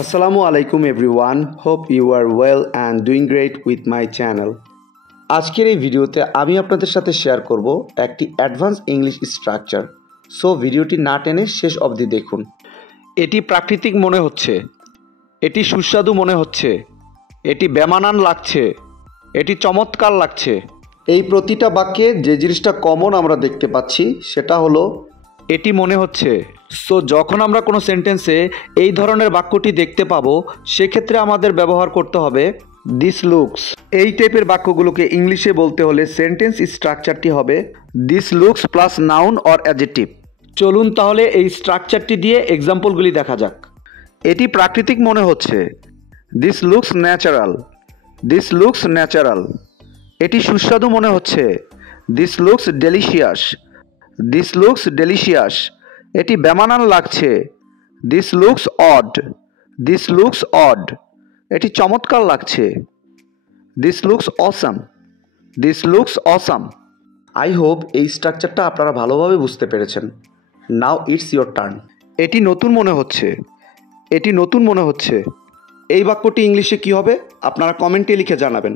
Assalamu alaikum everyone. Hope you are well and doing great with my channel. আজকের এই ভিডিওতে আমি আপনাদের সাথে শেয়ার করব একটি অ্যাডভান্স ইংলিশ স্ট্রাকচার। সো ভিডিওটি না টেনে শেষ অবধি দেখুন। এটি প্রাকৃতিক মনে হচ্ছে, এটি সুস্বাদু মনে হচ্ছে, এটি বেমানান লাগছে, এটি চমৎকার লাগছে। এই প্রতিটা বাক্যে যে জিনিসটা কমন আমরা দেখতে পাচ্ছি সেটা হলো এটি মনে হচ্ছে। সো যখন আমরা কোনো সেন্টেন্সে এই ধরনের বাক্যটি দেখতে পাবো সেক্ষেত্রে আমাদের ব্যবহার করতে হবে দিস লুকস। এই টাইপের বাক্যগুলোকে ইংলিশে বলতে হলে সেন্টেন্স স্ট্রাকচারটি হবে this looks plus noun or adjective. চলুন তাহলে এই স্ট্রাকচারটি দিয়ে এক্সাম্পলগুলি দেখা যাক। এটি প্রাকৃতিক মনে হচ্ছে, this looks natural. This looks natural. এটি সুস্বাদু মনে হচ্ছে, this looks delicious. This looks delicious. এটি বেমানান লাগছে, this looks odd. This looks odd. এটি চমৎকার লাগছে, this looks awesome. This looks awesome. I hope এই স্ট্রাকচারটা আপনারা ভালোভাবে বুঝতে পেরেছেন। Now it's your turn. এটি নতুন মনে হচ্ছে, এটি নতুন মনে হচ্ছে। এই বাক্যটি ইংলিশে কী হবে আপনারা কমেন্টে লিখে জানাবেন।